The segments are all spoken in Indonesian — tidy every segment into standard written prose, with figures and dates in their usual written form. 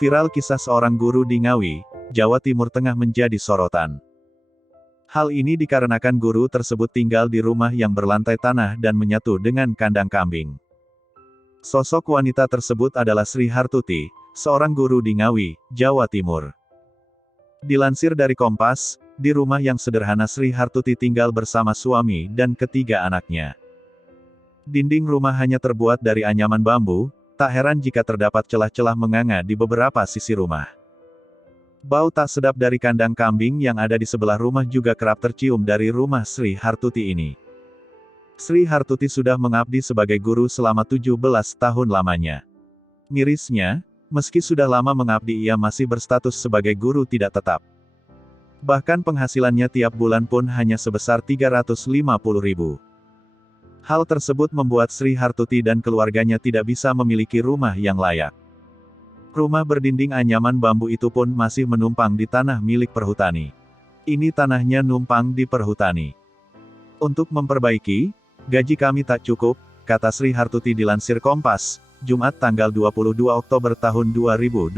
Viral kisah seorang guru di Ngawi, Jawa Timur tengah menjadi sorotan. Hal ini dikarenakan guru tersebut tinggal di rumah yang berlantai tanah dan menyatu dengan kandang kambing. Sosok wanita tersebut adalah Sri Hartuti, seorang guru di Ngawi, Jawa Timur. Dilansir dari Kompas, di rumah yang sederhana Sri Hartuti tinggal bersama suami dan ketiga anaknya. Dinding rumah hanya terbuat dari anyaman bambu, tak heran jika terdapat celah-celah menganga di beberapa sisi rumah. Bau tak sedap dari kandang kambing yang ada di sebelah rumah juga kerap tercium dari rumah Sri Hartuti ini. Sri Hartuti sudah mengabdi sebagai guru selama 17 tahun lamanya. Mirisnya, meski sudah lama mengabdi ia masih berstatus sebagai guru tidak tetap. Bahkan penghasilannya tiap bulan pun hanya sebesar 350.000. Hal tersebut membuat Sri Hartuti dan keluarganya tidak bisa memiliki rumah yang layak. Rumah berdinding anyaman bambu itu pun masih menumpang di tanah milik perhutani. Ini tanahnya numpang di perhutani. Untuk memperbaiki, gaji kami tak cukup, kata Sri Hartuti dilansir Kompas, Jumat tanggal 22 Oktober tahun 2021.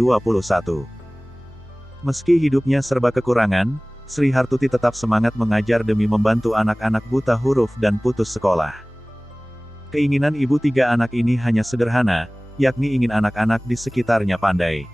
Meski hidupnya serba kekurangan, Sri Hartuti tetap semangat mengajar demi membantu anak-anak buta huruf dan putus sekolah. Keinginan ibu tiga anak ini hanya sederhana, yakni ingin anak-anak di sekitarnya pandai.